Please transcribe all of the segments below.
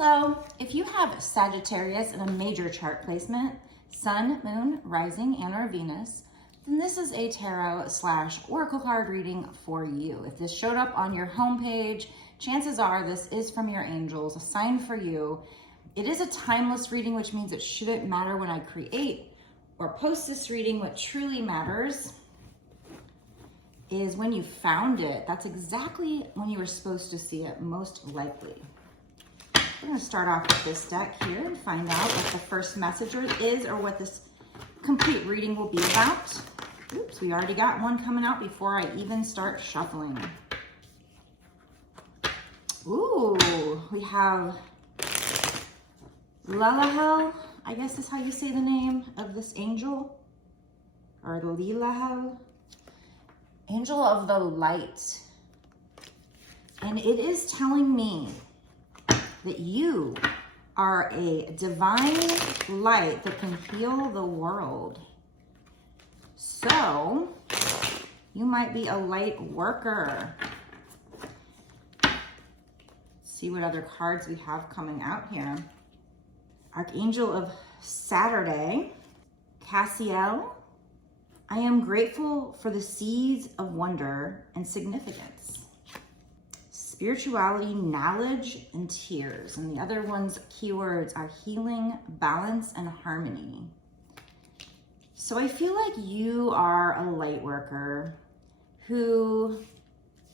Hello, if you have Sagittarius in a major chart placement, Sun, Moon, Rising, and or Venus, then this is a tarot/oracle card reading for you. If this showed up on your homepage, chances are this is from your angels, a sign for you. It is a timeless reading, which means it shouldn't matter when I create or post this reading. What truly matters is when you found it. That's exactly when you were supposed to see it, most likely. We're going to start off with this deck here and find out what the first message is or what this complete reading will be about. Oops, we already got one coming out before I even start shuffling. Ooh, we have Lilahel, I guess is how you say the name of this angel, or Lilahel, angel of the light. And it is telling me that you are a divine light that can heal the world. So you might be a light worker. Let's see what other cards we have coming out here. Archangel of Saturday, Cassiel. I am grateful for the seeds of wonder and significance. Spirituality, knowledge, and tears. And the other one's keywords are healing, balance, and harmony. So I feel like you are a light worker who,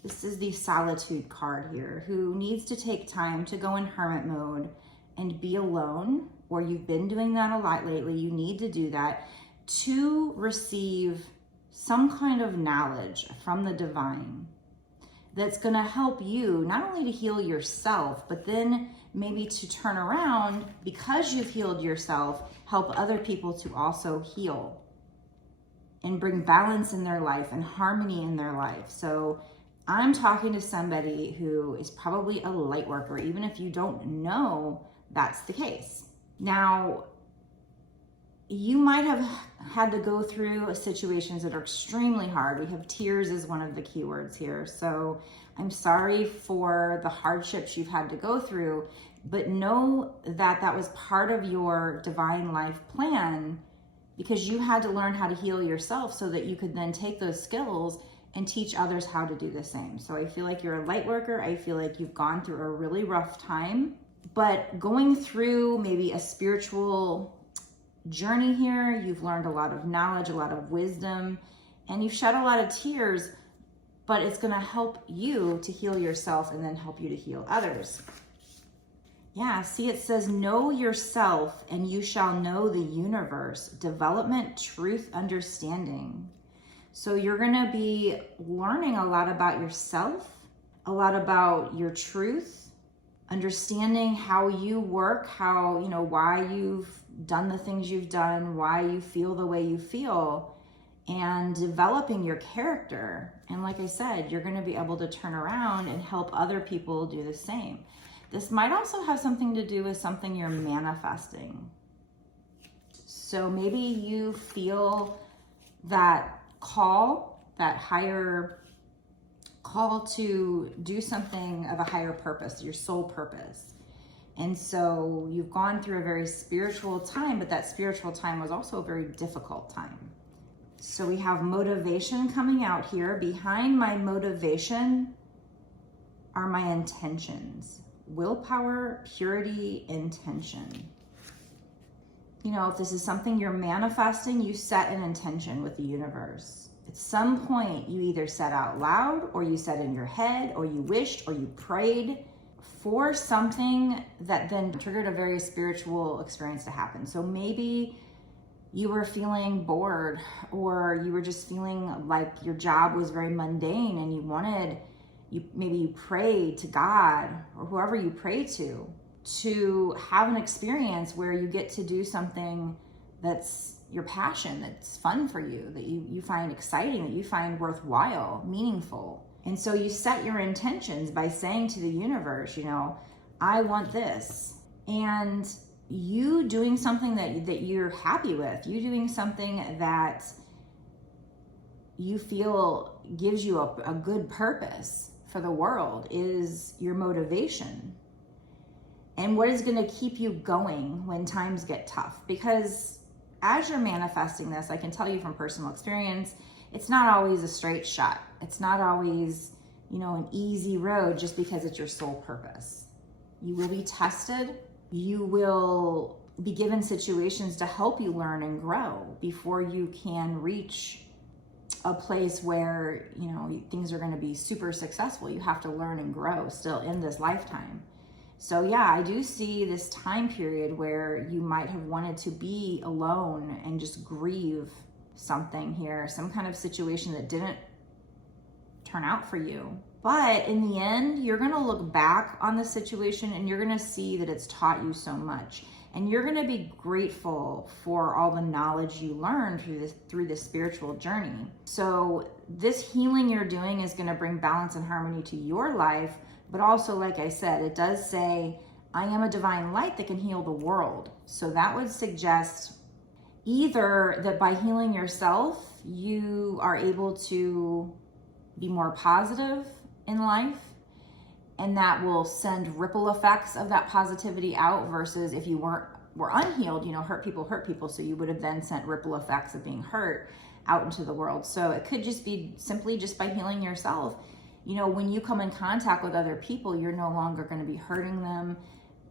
this is the solitude card here, who needs to take time to go in hermit mode and be alone, or you've been doing that a lot lately. You need to do that to receive some kind of knowledge from the divine that's going to help you not only to heal yourself, but then maybe to turn around, because you've healed yourself, help other people to also heal and bring balance in their life and harmony in their life. So I'm talking to somebody who is probably a light worker, even if you don't know that's the case. Now, you might have had to go through situations that are extremely hard. We have tears as one of the keywords here. So I'm sorry for the hardships you've had to go through, but know that that was part of your divine life plan, because you had to learn how to heal yourself so that you could then take those skills and teach others how to do the same. So I feel like you're a light worker. I feel like you've gone through a really rough time, but going through maybe a spiritual journey here, you've learned a lot of knowledge, a lot of wisdom, and you've shed a lot of tears, but it's going to help you to heal yourself and then help you to heal others. Yeah, see, it says, know yourself and you shall know the universe. Development, truth, understanding. So you're going to be learning a lot about yourself, a lot about your truth, understanding how you work, how, why you've done the things you've done, why you feel the way you feel, and developing your character. And like I said, you're going to be able to turn around and help other people do the same. This might also have something to do with something you're manifesting. So maybe you feel that call, that higher call to do something of a higher purpose, your soul purpose. And so you've gone through a very spiritual time, but that spiritual time was also a very difficult time. So we have motivation coming out here. Behind my motivation are my intentions. Willpower, purity, intention. If this is something you're manifesting, you set an intention with the universe. At some point, you either said out loud, or you said in your head, or you wished, or you prayed for something that then triggered a very spiritual experience to happen. So maybe you were feeling bored, or you were just feeling like your job was very mundane, and maybe you prayed to God or whoever you pray to have an experience where you get to do something that's your passion, that's fun for you, that you find exciting, that you find worthwhile, meaningful. And so you set your intentions by saying to the universe, I want this. And you doing something that you're happy with, you doing something that you feel gives you a good purpose for the world is your motivation. and what is going to keep you going when times get tough. Because as you're manifesting this, I can tell you from personal experience, it's not always a straight shot. It's not always, you know, an easy road just because it's your sole purpose. You will be tested. You will be given situations to help you learn and grow before you can reach a place where, you know, things are going to be super successful. You have to learn and grow still in this lifetime. So yeah, I do see this time period where you might have wanted to be alone and just grieve something here, some kind of situation that didn't turn out for you. But in the end, you're going to look back on the situation and you're going to see that it's taught you so much. And you're going to be grateful for all the knowledge you learned through this spiritual journey. So this healing you're doing is going to bring balance and harmony to your life. But also, like I said, it does say, I am a divine light that can heal the world. So that would suggest either that by healing yourself, you are able to be more positive in life, and that will send ripple effects of that positivity out, versus if you were unhealed, you know, hurt people. So you would have then sent ripple effects of being hurt out into the world. So it could just be simply just by healing yourself. You know, when you come in contact with other people, you're no longer going to be hurting them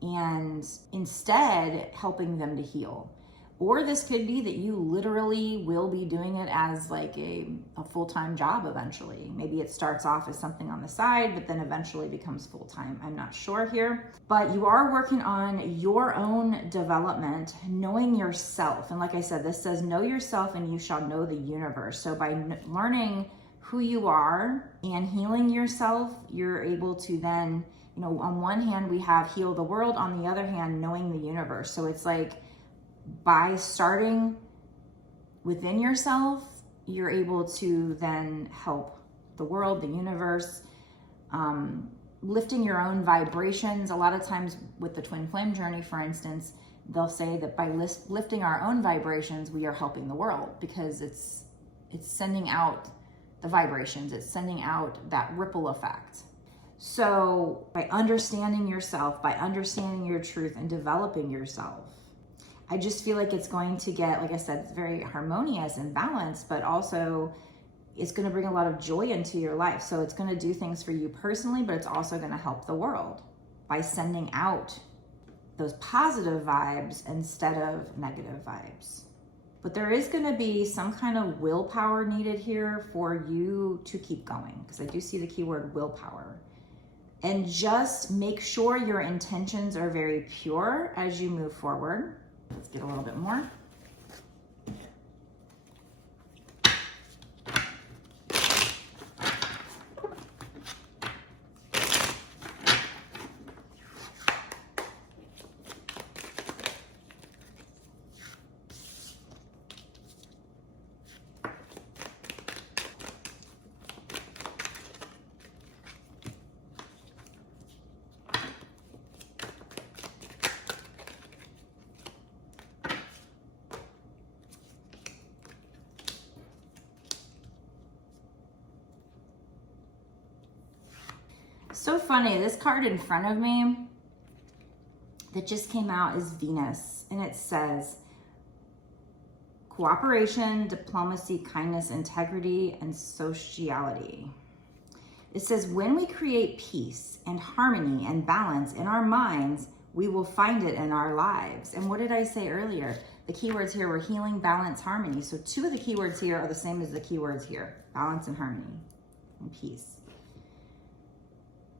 and instead helping them to heal. Or this could be that you literally will be doing it as like a full-time job eventually. Maybe it starts off as something on the side, but then eventually becomes full-time. I'm not sure here. But you are working on your own development, knowing yourself. And like I said, this says, know yourself and you shall know the universe. So by learning who you are and healing yourself, you're able to then, you know, on one hand, we have heal the world. On the other hand, knowing the universe. So it's like, by starting within yourself, you're able to then help the world, the universe, lifting your own vibrations. A lot of times with the twin flame journey, for instance, they'll say that by lifting our own vibrations, we are helping the world, because it's sending out the vibrations, it's sending out that ripple effect. So by understanding yourself, by understanding your truth and developing yourself, I just feel like it's going to get, like I said, it's very harmonious and balanced, but also it's going to bring a lot of joy into your life. So it's going to do things for you personally, but it's also going to help the world by sending out those positive vibes instead of negative vibes. But there is going to be some kind of willpower needed here for you to keep going, because I do see the keyword willpower. And just make sure your intentions are very pure as you move forward. Let's get a little bit more. So funny, this card in front of me that just came out is Venus, and it says cooperation, diplomacy, kindness, integrity, and sociality. It says, when we create peace and harmony and balance in our minds, we will find it in our lives. And what did I say earlier? The keywords here were healing, balance, harmony. So two of the keywords here are the same as the keywords here: balance and harmony and peace.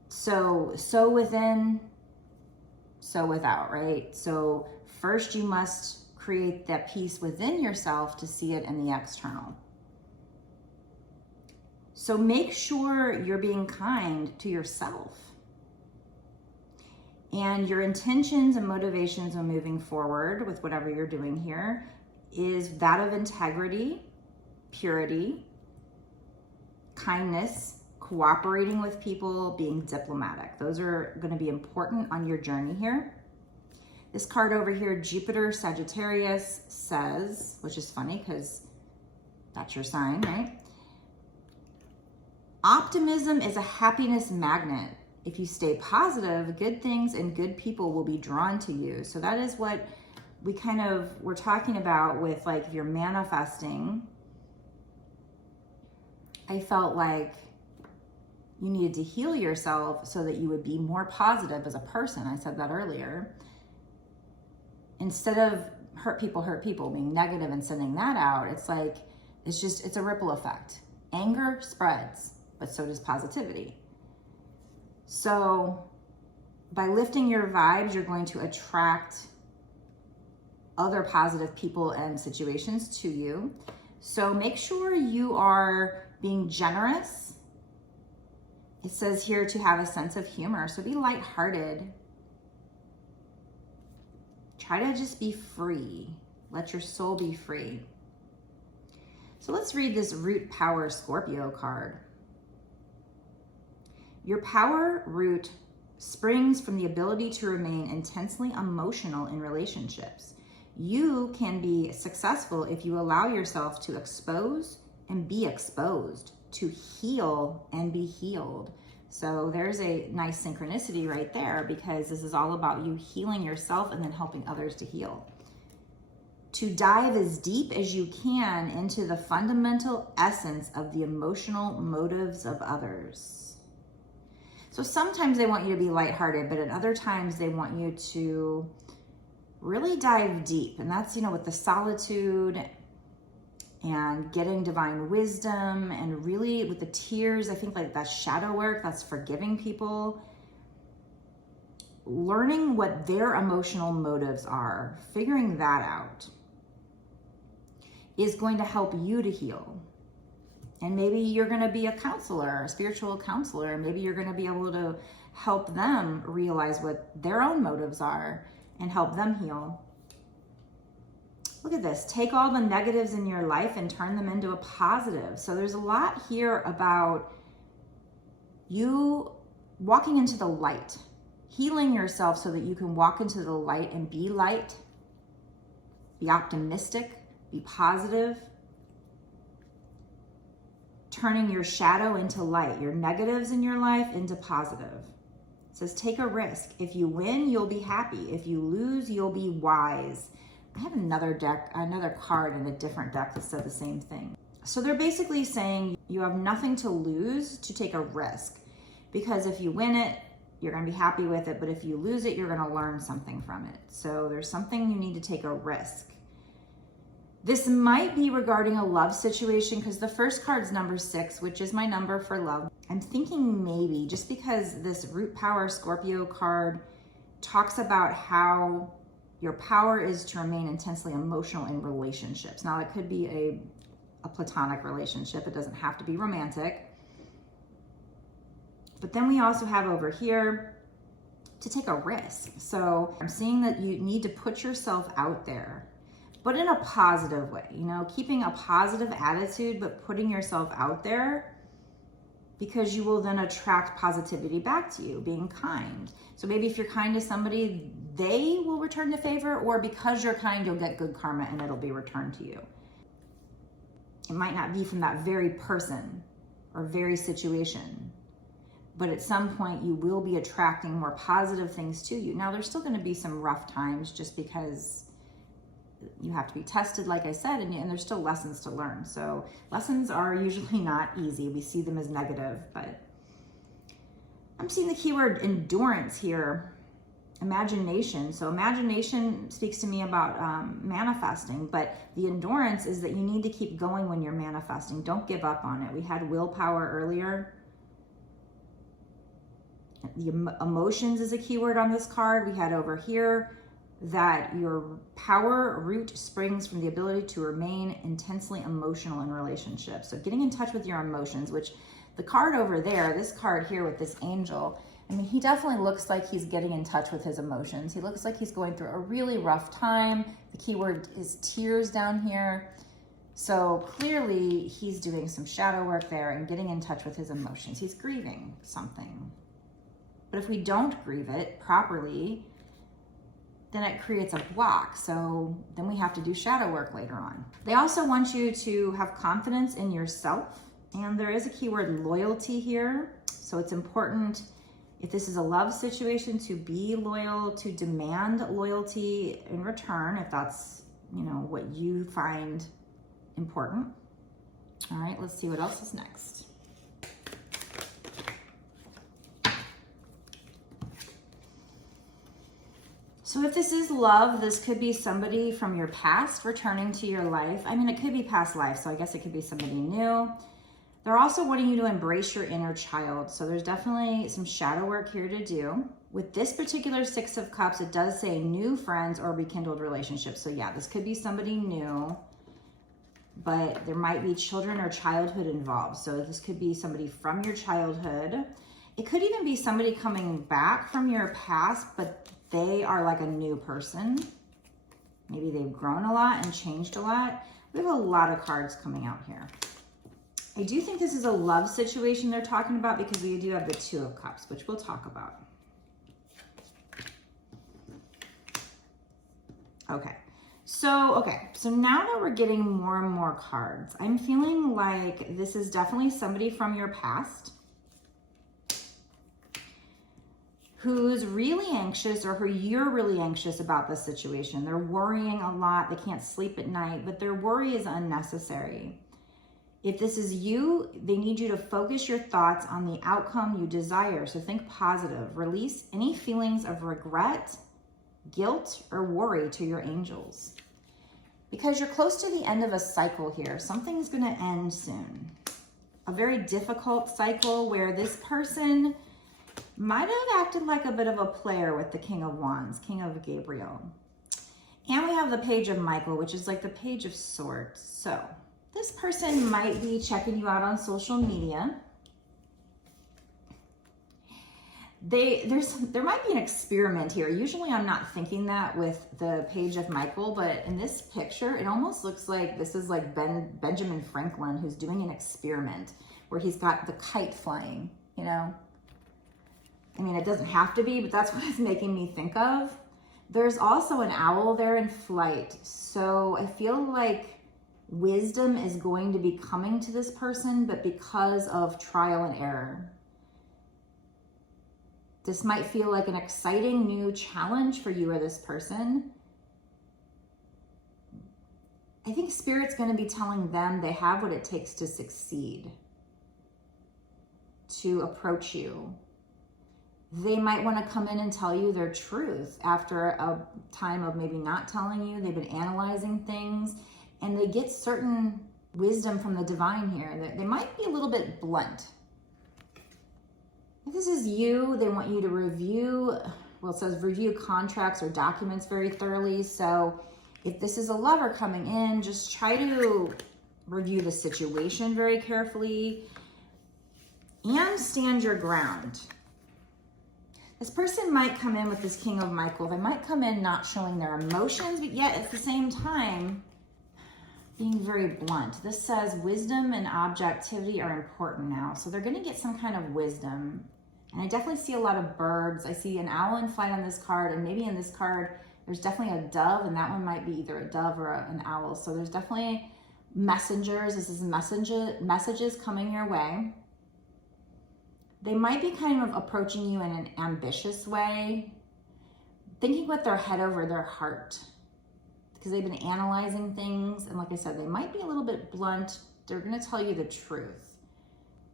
So within, so without, right? So first you must create that peace within yourself to see it in the external. So make sure you're being kind to yourself. And your intentions and motivations when moving forward with whatever you're doing here is that of integrity, purity, kindness, cooperating with people, being diplomatic. Those are going to be important on your journey here. This card over here, Jupiter, Sagittarius, says, which is funny because that's your sign, right? Optimism is a happiness magnet. if you stay positive, good things and good people will be drawn to you. So that is what we're talking about with, like, if you're manifesting. I felt like you needed to heal yourself so that you would be more positive as a person. I said that earlier. Instead of hurt people, being negative and sending that out, it's like, it's a ripple effect. Anger spreads, but so does positivity. So by lifting your vibes, you're going to attract other positive people and situations to you. So make sure you are being generous. It says here to have a sense of humor. So be lighthearted. Try to just be free. Let your soul be free. So let's read this Root Power Scorpio card. Your power root springs from the ability to remain intensely emotional in relationships. You can be successful if you allow yourself to expose and be exposed, to heal and be healed. So there's a nice synchronicity right there, because this is all about you healing yourself and then helping others to heal. To dive as deep as you can into the fundamental essence of the emotional motives of others. So sometimes they want you to be lighthearted, but at other times they want you to really dive deep. And that's, with the solitude and getting divine wisdom, and really with the tears, I think, like, that's shadow work, that's forgiving people. Learning what their emotional motives are, figuring that out, is going to help you to heal. And maybe you're going to be a counselor, a spiritual counselor. Maybe you're going to be able to help them realize what their own motives are and help them heal. Look at this. Take all the negatives in your life and turn them into a positive. So there's a lot here about you walking into the light, healing yourself so that you can walk into the light and be light, be optimistic, be positive. Turning your shadow into light, your negatives in your life into positive. It says take a risk. If you win, you'll be happy. If you lose, you'll be wise. I have another card in a different deck that said the same thing. So they're basically saying you have nothing to lose to take a risk, because if you win it, you're going to be happy with it. But if you lose it, you're going to learn something from it. So there's something you need to take a risk. This might be regarding a love situation, because the first card's number 6, which is my number for love. I'm thinking maybe just because this Root Power Scorpio card talks about how your power is to remain intensely emotional in relationships. Now, it could be a platonic relationship. It doesn't have to be romantic. But then we also have over here to take a risk. So I'm seeing that you need to put yourself out there, but in a positive way, keeping a positive attitude, but putting yourself out there, because you will then attract positivity back to you, being kind. So maybe if you're kind to somebody, they will return the favor, or because you're kind, you'll get good karma and it'll be returned to you. It might not be from that very person or very situation, but at some point you will be attracting more positive things to you. Now, there's still going to be some rough times, just because you have to be tested, like I said, and there's still lessons to learn. So lessons are usually not easy. We see them as negative, but I'm seeing the keyword endurance here, imagination. So imagination speaks to me about manifesting, but the endurance is that you need to keep going when you're manifesting. Don't give up on it. We had willpower earlier. The emotions is a keyword on this card. We had over here that your power root springs from the ability to remain intensely emotional in relationships. So getting in touch with your emotions, which the card over there, this card here with this angel, I mean, he definitely looks like he's getting in touch with his emotions. He looks like he's going through a really rough time. The keyword is tears down here. So clearly he's doing some shadow work there and getting in touch with his emotions. He's grieving something. But if we don't grieve it properly, then it creates a block. So then we have to do shadow work later on. They also want you to have confidence in yourself. And there is a keyword loyalty here. So it's important If this is a love situation, to be loyal, to demand loyalty in return, if that's, you know, what you find important. All right, let's see what else is next. So if this is love, this could be somebody from your past returning to your life. I mean, it could be past life, so I guess it could be somebody new. They're also wanting you to embrace your inner child. So there's definitely some shadow work here to do. With this particular Six of Cups, it does say new friends or rekindled relationships. So yeah, this could be somebody new, but there might be children or childhood involved. So this could be somebody from your childhood. It could even be somebody coming back from your past, but they are like a new person. Maybe they've grown a lot and changed a lot. We have a lot of cards coming out here. I do think this is a love situation they're talking about because we do have the Two of Cups, which we'll talk about. Okay, so now that we're getting more and more cards, I'm feeling like this is definitely somebody from your past who's really anxious, or who you're really anxious about the situation. They're worrying a lot. They can't sleep at night, but their worry is unnecessary. If this is you, they need you to focus your thoughts on the outcome you desire. So think positive. Release any feelings of regret, guilt, or worry to your angels. Because you're close to the end of a cycle here. Something's going to end soon. A very difficult cycle where this person might have acted like a bit of a player with the King of Wands, King of Gabriel. And we have the Page of Michael, which is like the Page of Swords. So this person might be checking you out on social media. There might be an experiment here. Usually I'm not thinking that with the Page of Michael, but in this picture, it almost looks like this is like Benjamin Franklin who's doing an experiment where he's got the kite flying, you know? I mean, it doesn't have to be, but that's what it's making me think of. There's also an owl there in flight. So I feel like wisdom is going to be coming to this person, but because of trial and error. This might feel like an exciting new challenge for you or this person. I think Spirit's going to be telling them they have what it takes to succeed, to approach you. They might want to come in and tell you their truth after a time of maybe not telling you. They've been analyzing things, and they get certain wisdom from the divine here. That they might be a little bit blunt. If this is you, they want you to review, well, it says review contracts or documents very thoroughly. So if this is a lover coming in, just try to review the situation very carefully and stand your ground. This person might come in with this King of Michael. They might come in not showing their emotions, but yet at the same time, being very blunt. This says wisdom and objectivity are important now. So they're going to get some kind of wisdom. And I definitely see a lot of birds. I see an owl in flight on this card. And maybe in this card, there's definitely a dove. And that one might be either a dove or an owl. So there's definitely messengers. This is messages coming your way. They might be kind of approaching you in an ambitious way, thinking with their head over their heart, because they've been analyzing things. And like I said, they might be a little bit blunt. They're going to tell you the truth.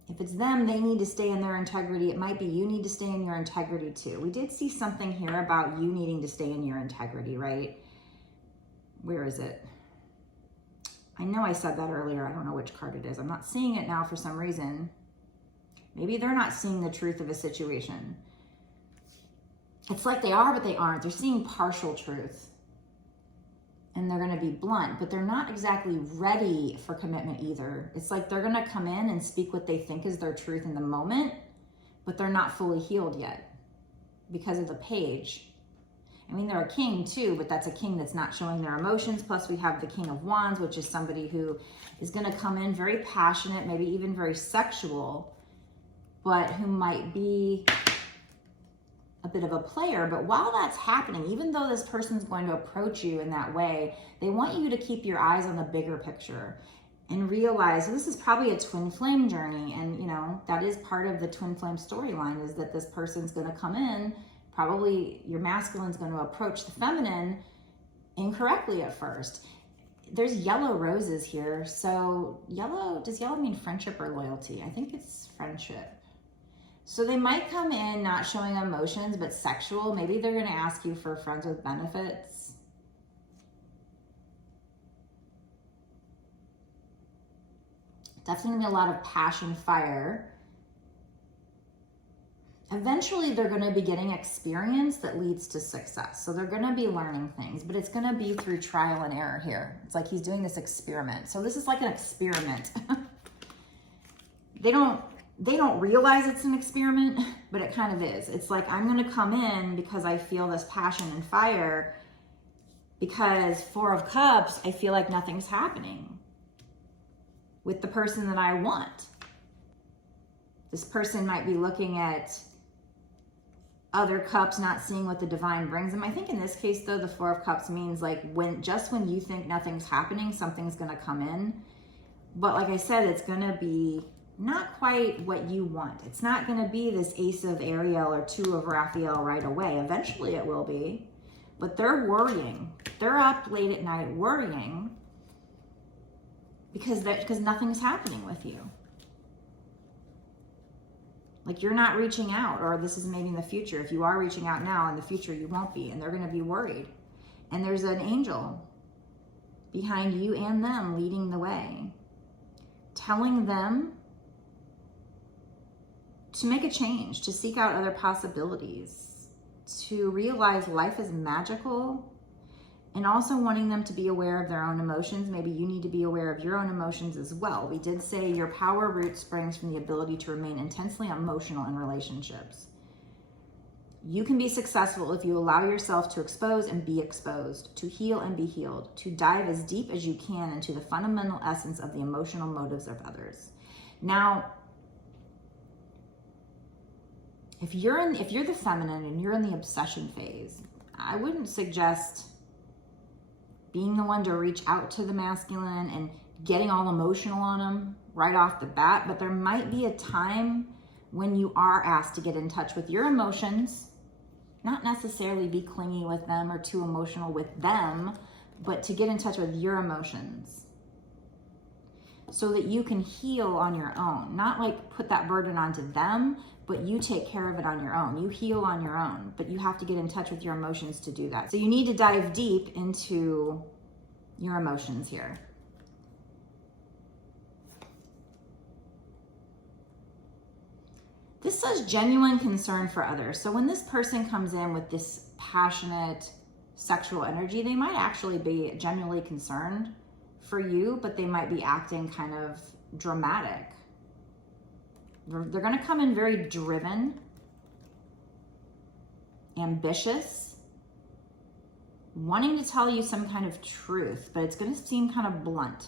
If it's them, they need to stay in their integrity. It might be you need to stay in your integrity too. We did see something here about you needing to stay in your integrity, right? Where is it? I know I said that earlier. I don't know which card it is. I'm not seeing it now for some reason. Maybe they're not seeing the truth of a situation. It's like they are, but they aren't. They're seeing partial truth. And they're going to be blunt, but they're not exactly ready for commitment either. It's like they're going to come in and speak what they think is their truth in the moment, but they're not fully healed yet because of the Page. I mean, they're a king too, but that's a king that's not showing their emotions. Plus we have the King of Wands, which is somebody who is going to come in very passionate, maybe even very sexual, but who might be a bit of a player. But while that's happening, even though this person's going to approach you in that way, they want you to keep your eyes on the bigger picture. and realize this is probably a twin flame journey. And, you know, that is part of the twin flame storyline, is that this person's going to come in, probably your masculine's going to approach the feminine incorrectly at first. There's yellow roses here. So yellow, does yellow mean friendship or loyalty? I think it's friendship. So they might come in not showing emotions, but sexual. Maybe they're going to ask you for friends with benefits. Definitely going to be a lot of passion, fire. Eventually, they're going to be getting experience that leads to success. So they're going to be learning things, but it's going to be through trial and error here. It's like he's doing this experiment. So this is like an experiment. They don't realize it's an experiment, but it kind of is. It's like, I'm going to come in because I feel this passion and fire, because Four of Cups, I feel like nothing's happening with the person that I want. This person might be looking at other cups, not seeing what the divine brings them. I think in this case, though, the Four of Cups means like when you think nothing's happening, something's going to come in. But like I said, it's going to be not quite what you want. It's not going to be this Ace of Ariel or Two of Raphael right away. Eventually it will be, but they're worrying. They're up late at night worrying because nothing's happening with you. Like you're not reaching out, or this is maybe in the future. If you are reaching out now, in the future you won't be, and they're going to be worried. And there's an angel behind you and them leading the way, telling them to make a change, to seek out other possibilities, to realize life is magical, and also wanting them to be aware of their own emotions. Maybe you need to be aware of your own emotions as well. We did say your power root springs from the ability to remain intensely emotional in relationships. You can be successful if you allow yourself to expose and be exposed, to heal and be healed, to dive as deep as you can into the fundamental essence of the emotional motives of others. Now, if you're the feminine and you're in the obsession phase, I wouldn't suggest being the one to reach out to the masculine and getting all emotional on them right off the bat. But there might be a time when you are asked to get in touch with your emotions, not necessarily be clingy with them or too emotional with them, but to get in touch with your emotions so that you can heal on your own. Not like put that burden onto them, but you take care of it on your own. You heal on your own, but you have to get in touch with your emotions to do that. So you need to dive deep into your emotions here. This says genuine concern for others. So when this person comes in with this passionate sexual energy, they might actually be genuinely concerned for you, but they might be acting kind of dramatic. They're going to come in very driven, ambitious, wanting to tell you some kind of truth, but it's going to seem kind of blunt.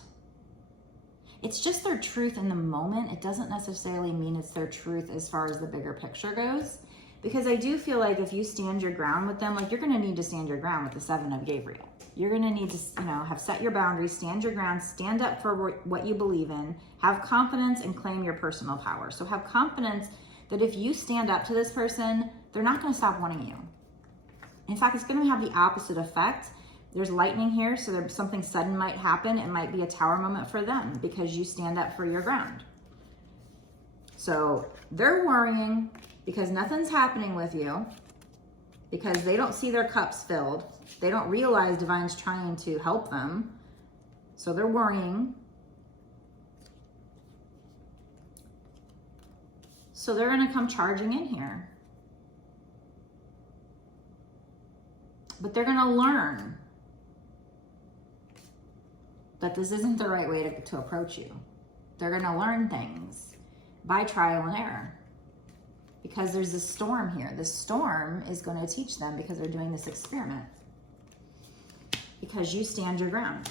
It's just their truth in the moment. It doesn't necessarily mean it's their truth as far as the bigger picture goes, because I do feel like if you stand your ground with them, like you're going to need to stand your ground with the Seven of Gabriel. You're going to need to, have set your boundaries, stand your ground, stand up for what you believe in, have confidence, and claim your personal power. So have confidence that if you stand up to this person, they're not going to stop wanting you. In fact, it's going to have the opposite effect. There's lightning here, so there's something sudden might happen. It might be a tower moment for them because you stand up for your ground. So they're worrying because nothing's happening with you, because they don't see their cups filled. They don't realize divine's trying to help them. So they're worrying. So they're going to come charging in here. But they're going to learn that this isn't the right way to approach you. They're going to learn things by trial and error. Because there's this storm here. This storm is going to teach them because they're doing this experiment. Because you stand your ground.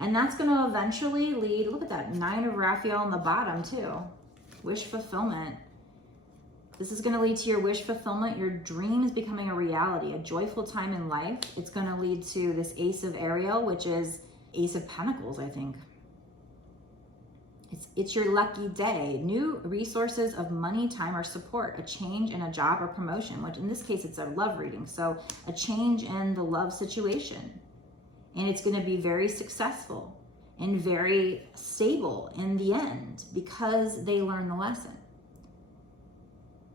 And that's going to eventually lead, look at that, 9 of Raphael on the bottom too. Wish fulfillment. This is going to lead to your wish fulfillment, your dreams becoming a reality, a joyful time in life. It's going to lead to this Ace of Ariel, which is Ace of Pentacles, I think. It's your lucky day. New resources of money, time, or support. A change in a job or promotion, which in this case, it's a love reading. So a change in the love situation. And it's going to be very successful and very stable in the end because they learn the lesson.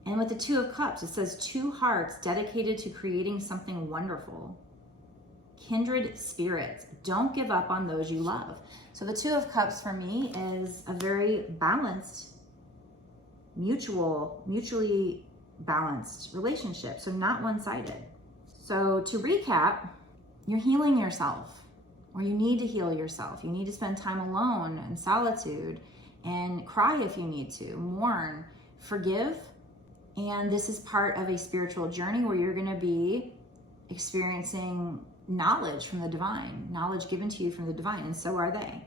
And with the Two of Cups, it says 2 hearts dedicated to creating something wonderful. Kindred spirits. Don't give up on those you love. So the Two of Cups for me is a very balanced, mutually balanced relationship. So not one-sided. So to recap, you're healing yourself, or you need to heal yourself. You need to spend time alone in solitude and cry if you need to, mourn, forgive. And this is part of a spiritual journey where you're going to be experiencing knowledge from the divine, knowledge given to you from the divine, and so are they.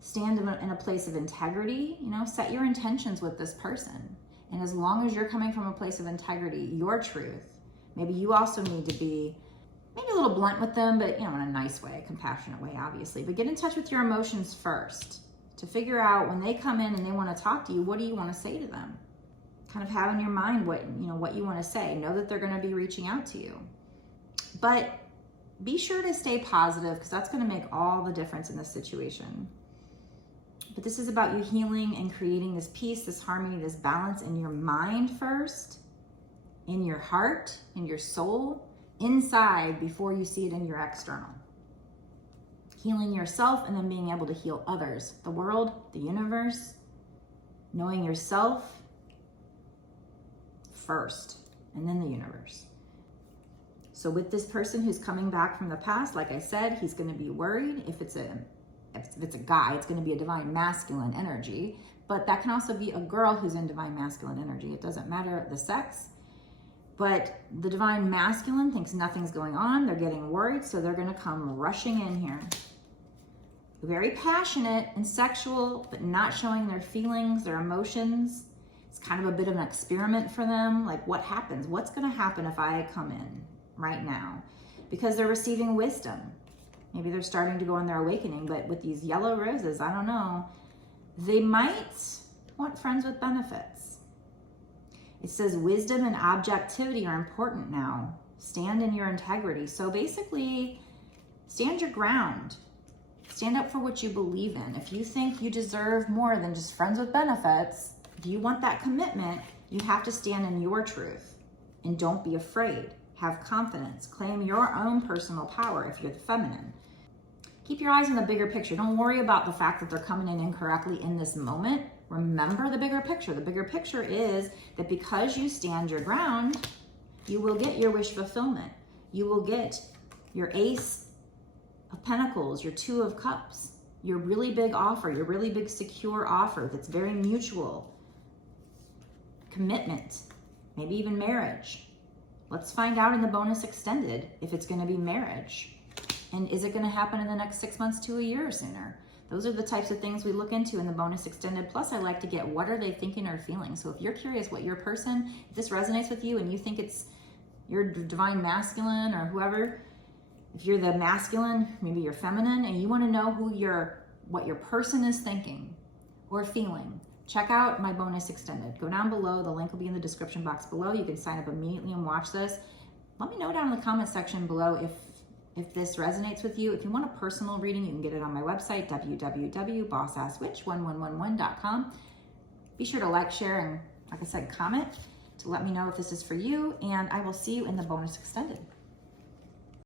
Stand in a place of integrity, set your intentions with this person. And as long as you're coming from a place of integrity, your truth, maybe you also need to be maybe a little blunt with them, but in a nice way, a compassionate way, obviously. But get in touch with your emotions first to figure out when they come in and they want to talk to you, what do you want to say to them? Kind of have in your mind what you want to say. Know that they're going to be reaching out to you. But be sure to stay positive because that's going to make all the difference in this situation. But this is about you healing and creating this peace, this harmony, this balance in your mind first, in your heart, in your soul, inside before you see it in your external. Healing yourself and then being able to heal others, the world, the universe, knowing yourself first and then the universe. So with this person who's coming back from the past, like I said, he's going to be worried. If it's a guy, it's going to be a divine masculine energy, but that can also be a girl who's in divine masculine energy. It doesn't matter the sex, but the divine masculine thinks nothing's going on. They're getting worried, so they're going to come rushing in here. Very passionate and sexual, but not showing their feelings, their emotions. It's kind of a bit of an experiment for them. Like, what happens? What's going to happen if I come in right now? Because they're receiving wisdom. Maybe they're starting to go on their awakening, but with these yellow roses, I don't know. They might want friends with benefits. It says wisdom and objectivity are important now. Stand in your integrity. So basically, stand your ground. Stand up for what you believe in. If you think you deserve more than just friends with benefits, if you want that commitment, you have to stand in your truth. And don't be afraid. Have confidence. Claim your own personal power if you're the feminine. Keep your eyes on the bigger picture. Don't worry about the fact that they're coming in incorrectly in this moment. Remember the bigger picture. The bigger picture is that because you stand your ground, you will get your wish fulfillment. You will get your Ace of Pentacles, your Two of Cups, your really big offer, your really big secure offer that's very mutual. Commitment, maybe even marriage. Let's find out in the bonus extended if it's going to be marriage. And is it going to happen in the next 6 months to a year or sooner? Those are the types of things we look into in the bonus extended. Plus, I like to get what are they thinking or feeling. So if you're curious what your person, if this resonates with you and you think it's your divine masculine or whoever, if you're the masculine, maybe you're feminine, and you want to know what your person is thinking or feeling, check out my bonus extended. Go down below. The link will be in the description box below. You can sign up immediately and watch this. Let me know down in the comment section below if this resonates with you. If you want a personal reading, you can get it on my wissite, www.bossasswitch111.com. Be sure to like, share, and like I said, comment to let me know if this is for you. And I will see you in the bonus extended.